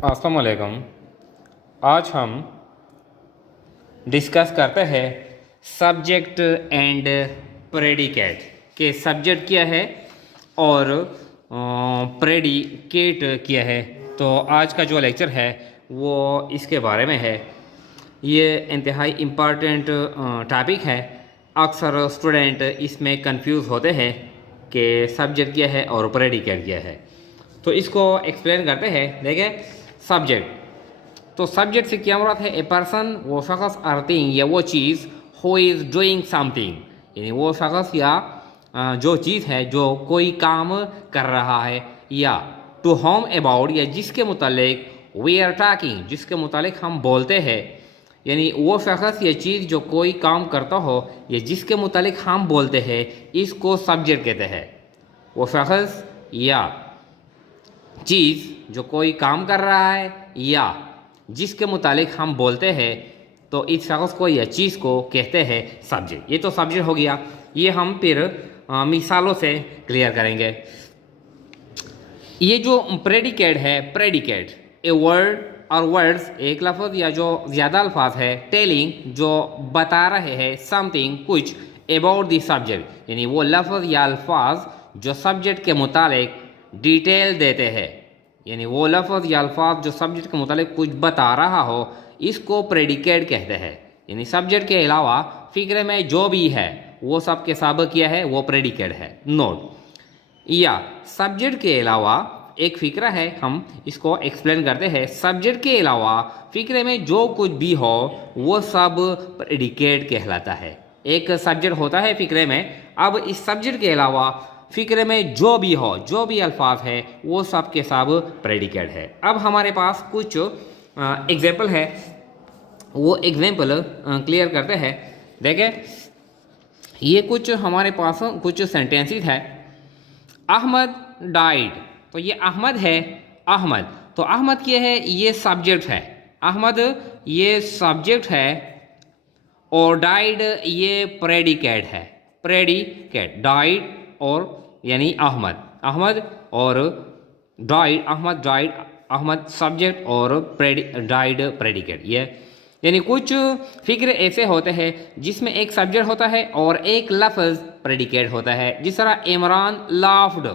अस्सलाम वालेकुम। आज हम डिस्कस करते हैं सब्जेक्ट एंड प्रेडिकेट के सब्जेक्ट क्या है और प्रेडिकेट क्या है। तो आज का जो लेक्चर है वो इसके बारे में है। ये इंतहाई इम्पॉर्टेंट टॉपिक है। अक्सर स्टूडेंट इसमें कंफ्यूज होते हैं कि सब्जेक्ट क्या है और प्रेडिकेट क्या है। तो इसको एक्सप्लेन करते हैं। देखिए, सब्जेक्ट, तो सब्जेक्ट से क्या मुराद है? ए पर्सन, वो शख्स, और थिंग, या वो चीज़, हु इज़ डूइंग समथिंग, यानी वो शख्स या जो चीज़ है जो कोई काम कर रहा है, या टू होम अबाउट, या जिसके मुतालिक वी आर टॉकिंग, जिसके मुतालिक हम बोलते हैं, यानी वो शख्स या चीज़ जो कोई काम करता हो या जिसके मुतालिक हम बोलते हैं, इसको सब्जेक्ट कहते हैं। वो शख्स या चीज़ जो कोई काम कर रहा है या जिसके मुतालिक हम बोलते हैं, तो इस शख्स को या चीज़ को कहते हैं सब्जेक्ट। ये तो सब्जेक्ट हो गया। ये हम फिर मिसालों से क्लियर करेंगे। ये जो प्रेडिकेट है, प्रेडिकेट ए वर्ड और वर्ड्स, एक लफ्ज़ या जो ज़्यादा अल्फाज है, टेलिंग जो बता रहे हैं, समथिंग कुछ, अबाउट द सब्जेक्ट, यानी वो लफ्ज़ या अल्फाज जो सब्जेक्ट के मुतालिक डिटेल देते हैं, यानी वो लफ्ज़ या अल्फाज जो सब्जेक्ट के मुतालिक कुछ बता रहा हो, इसको प्रेडिकेट कहते हैं। यानी सब्जेक्ट के अलावा फिक्र में जो भी है वो सब के सब क्या है, वो प्रेडिकेट है। नोट, या सब्जेक्ट के अलावा एक फ़िक्र है, हम इसको एक्सप्लेन करते हैं। सब्जेक्ट के अलावा फ़िक्र में जो कुछ भी हो वो सब प्रेडिकेट कहलाता है। एक सब्जेक्ट होता है फ़िक्र में, अब इस सब्जेक्ट के अलावा फ़िक्र में जो भी हो, जो भी अल्फाज है, वो सब के सब प्रेडिकेट है। अब हमारे पास कुछ एग्जाम्पल है, वो एग्जाम्पल क्लियर करते हैं। देखें, ये कुछ हमारे पास कुछ सेंटेंसेस है। अहमद डाइड, तो ये अहमद है, अहमद, तो अहमद क्या है? ये सब्जेक्ट है। अहमद ये सब्जेक्ट है और डाइड ये प्रेडिकेट है। प्रेडिकेट, डाइड और यानी अहमद, अहमद और died, Ahmad died, Ahmad subject और डाइड प्रेडिकेट। ये यानी कुछ फिक्र ऐसे होते हैं जिसमें एक सब्जेक्ट होता है और एक लफ्ज़ प्रेडिकेट होता है। जिस तरह इमरान लाफ्ड,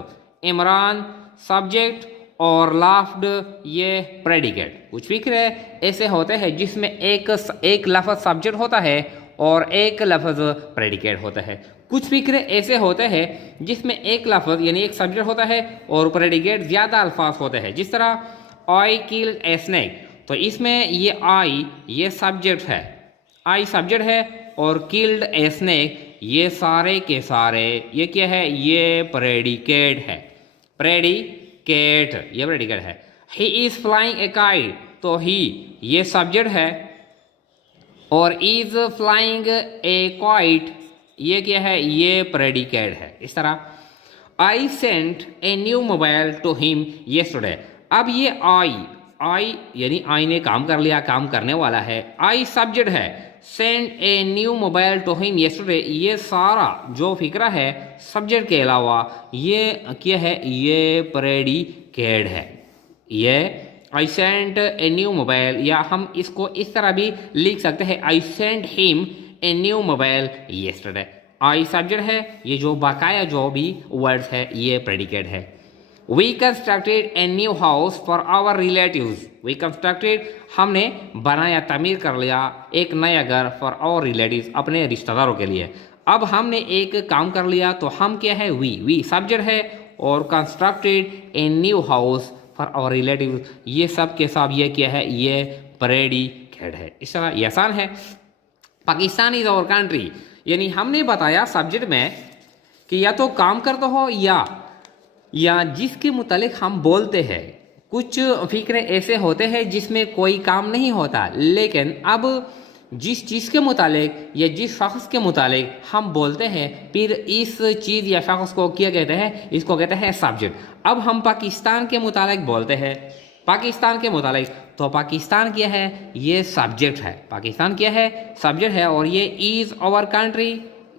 इमरान सब्जेक्ट और लाफ्ड ये प्रेडिकेट। कुछ फिक्र ऐसे होते हैं जिसमें एक लफ्ज़ सब्जेक्ट होता है और एक लफ्ज़ प्रेडिकेट होता है। कुछ फिक्र ऐसे होते हैं जिसमें एक लफ्ज़ यानी एक सब्जेक्ट होता है और प्रेडिकेट ज़्यादा अल्फाज होते हैं। जिस तरह आई किल्ड ए स्नेक, तो इसमें ये आई ये सब्जेक्ट है, आई सब्जेक्ट है, और किल्ड ए स्नेक ये सारे के सारे ये क्या है? ये प्रेडिकेट है। प्रेडिकेट ये प्रेडिकेट है। He is flying A kite, तो ही ये सब्जेक्ट है और इज़ फ्लाइंग ए काइट ये क्या है? ये प्रेडिकेट है। इस तरह I sent a new mobile to him yesterday, अब ये आई यानी आई ने काम कर लिया, काम करने वाला है, आई सब्जेक्ट है, send a new mobile to him yesterday ये सारा जो फिक्रा है सब्जेक्ट के अलावा ये क्या है? ये प्रेडिकेट है। ये आई सेंट ए न्यू मोबाइल, या हम इसको इस तरह भी लिख सकते हैं, I sent him a new mobile yesterday. I subject है, ये जो बाकाया जो भी वर्ड्स है ये प्रेडिकेट है। We constructed a new house for our relatives, we constructed हमने बनाया, तमीर कर लिया एक नया घर, फॉर आवर रिलेटिव्स अपने रिश्तेदारों के लिए। अब हमने एक काम कर लिया तो हम क्या है? वी सब्जेक्ट है और constructed a new house for our relatives ये सब के सब ये क्या है? ये प्रेडिकेट है। इस तरह ये आसान है। पाकिस्तान इज़ आवर कंट्री, यानी हमने बताया सब्जेक्ट में कि या तो काम करते हो या जिसके मुतालिक हम बोलते हैं। कुछ फिक्रे ऐसे होते हैं जिसमें कोई काम नहीं होता, लेकिन अब जिस चीज़ के मुतालिक या जिस शख्स के मुतालिक हम बोलते हैं, फिर इस चीज़ या शख्स को क्या कहते हैं? इसको कहते हैं सब्जेक्ट। अब हम पाकिस्तान के मुतालिक बोलते हैं, पाकिस्तान के मुतालिक, तो पाकिस्तान क्या है? ये सब्जेक्ट है। पाकिस्तान क्या है? सब्जेक्ट है, और ये इज़ आवर कंट्री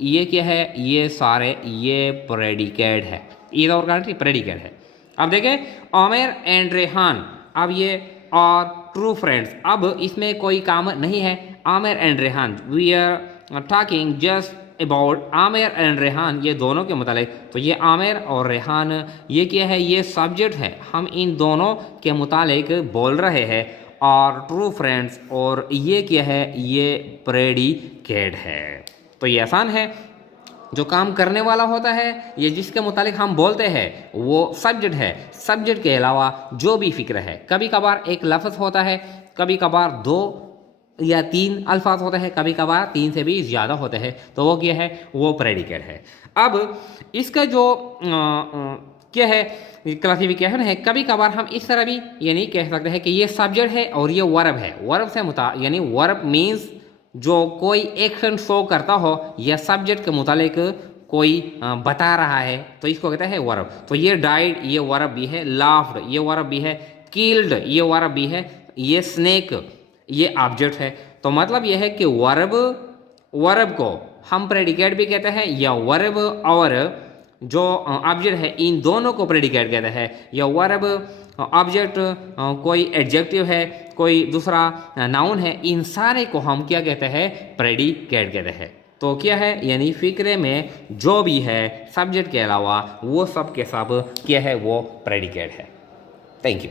ये क्या है? ये सारे ये प्रेडिकेट है। इज़ आवर कंट्री प्रेडिकेट है। अब देखें आमिर एंड रेहान, अब ये और ट्रू फ्रेंड्स। अब इसमें कोई काम नहीं है। Aamir and Rehan, we are talking just about Aamir and Rehan, ये दोनों के मुतालिक। तो ये आमिर और रेहान ये क्या है, ये सब्जेक्ट है, हम इन दोनों के मुतालिक बोल रहे हैं। और ट्रू फ्रेंड्स और ये क्या है, ये प्रेडिकेट है। तो ये आसान है। जो काम करने वाला होता है, ये जिसके मुतालिक हम बोलते हैं, वो सब्जेक्ट है। सब्जेक्ट के अलावा जो भी फिक्र है, कभी कभार एक लफ्ज़ होता है, कभी कभार 2 या 3 अल्फाज होते हैं, कभी कभार 3 से भी ज़्यादा होते हैं, तो वो क्या है, वो प्रेडिकेट है। अब इसका जो क्या है क्लासिफिकेशन है, कभी कभार हम इस तरह भी ये नहीं कह सकते हैं कि ये सब्जेक्ट है और ये वर्ब है। वर्ब से यानी वर्ब मीन्स जो कोई एक्शन शो करता हो या सब्जेक्ट के मुतालिक कोई बता रहा है, तो इसको कहते हैं वर्ब। तो ये डाइड, ये वर्ब भी है। लाफ्ड, ये वर्ब भी है। किल्ड, ये वर्ब भी है। ये स्नेक, ये ऑब्जेक्ट है। तो मतलब ये है कि वर्ब को हम प्रेडिकेट भी कहते हैं, या वर्ब और जो ऑब्जेक्ट है, इन दोनों को प्रेडिकेट कहते हैं। या वर्ब ऑब्जेक्ट कोई एडजेक्टिव है, कोई दूसरा नाउन है, इन सारे को हम क्या कहते हैं, प्रेडिकेट कहते हैं। तो क्या है, यानी फिक्रे में जो भी है सब्जेक्ट के अलावा वो सब के सब क्या है, वो प्रेडिकेट है। Thank you.